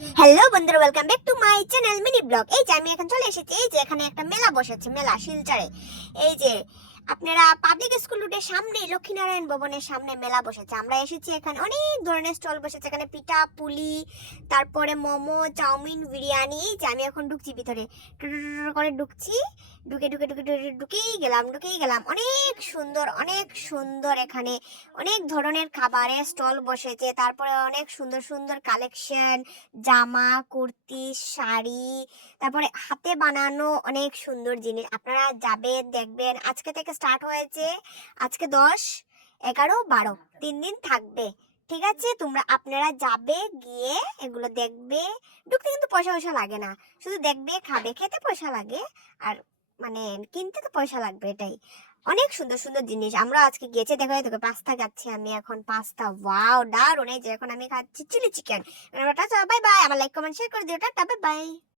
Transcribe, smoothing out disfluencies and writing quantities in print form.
Hello বন্ধুরা, welcome back to my channel mini blog. এই যে আমি এখন চলে এসেছি, এই যে এখানে একটা মেলা বসেছে, মেলা শিলচরে। এই যে আপনারা পাবলিক স্কুল রোডের সামনে লক্ষ্মীনারায়ণ ভবনের সামনে মেলা বসেছে। আমরা এসেছি, এখানে অনেক ধরনের স্টল বসেছে। এখানে পিঠা পুলি, তারপরে মোমো, চাউমিন, বিরিয়ানি। এই যে আমি এখন ঢুকছি ভিতরে, টুটুটুটু করে ঢুকছি, ঢুকে ঢুকে ঢুকে ঢুকে ঢুকেই গেলাম। অনেক সুন্দর, অনেক সুন্দর। এখানে অনেক ধরনের খাবারের স্টল বসেছে, তারপরে অনেক সুন্দর সুন্দর কালেকশন, জামা, কুর্তি, শাড়ি, তারপরে হাতে বানানো অনেক সুন্দর জিনিস। আপনারা যাবেন, দেখবেন। আজকে থেকে স্টার্ট হয়েছে, আজকে 10, 11, 12 3 দিন থাকবে। ঠিক আছে, আপনারা যাবে, গিয়ে এগুলো দেখবে। ঢুকতে কিন্তু পয়সা পয়সা লাগে না, শুধু দেখবে, খাবে। খেতে পয়সা লাগে, আর মানে কিনতে তো পয়সা লাগবে, এটাই। অনেক সুন্দর সুন্দর জিনিস। আমরা আজকে গিয়েছে, দেখো এই দেখো পাস্তা খাচ্ছি আমি এখন। পাস্তা, ওয়াও, দারুন। এই যে এখন আমি খাচ্ছি chilli chicken. Tata, bye bye. আমার লাইক কমেন্ট শেয়ার করে দিও। Tata, bye by.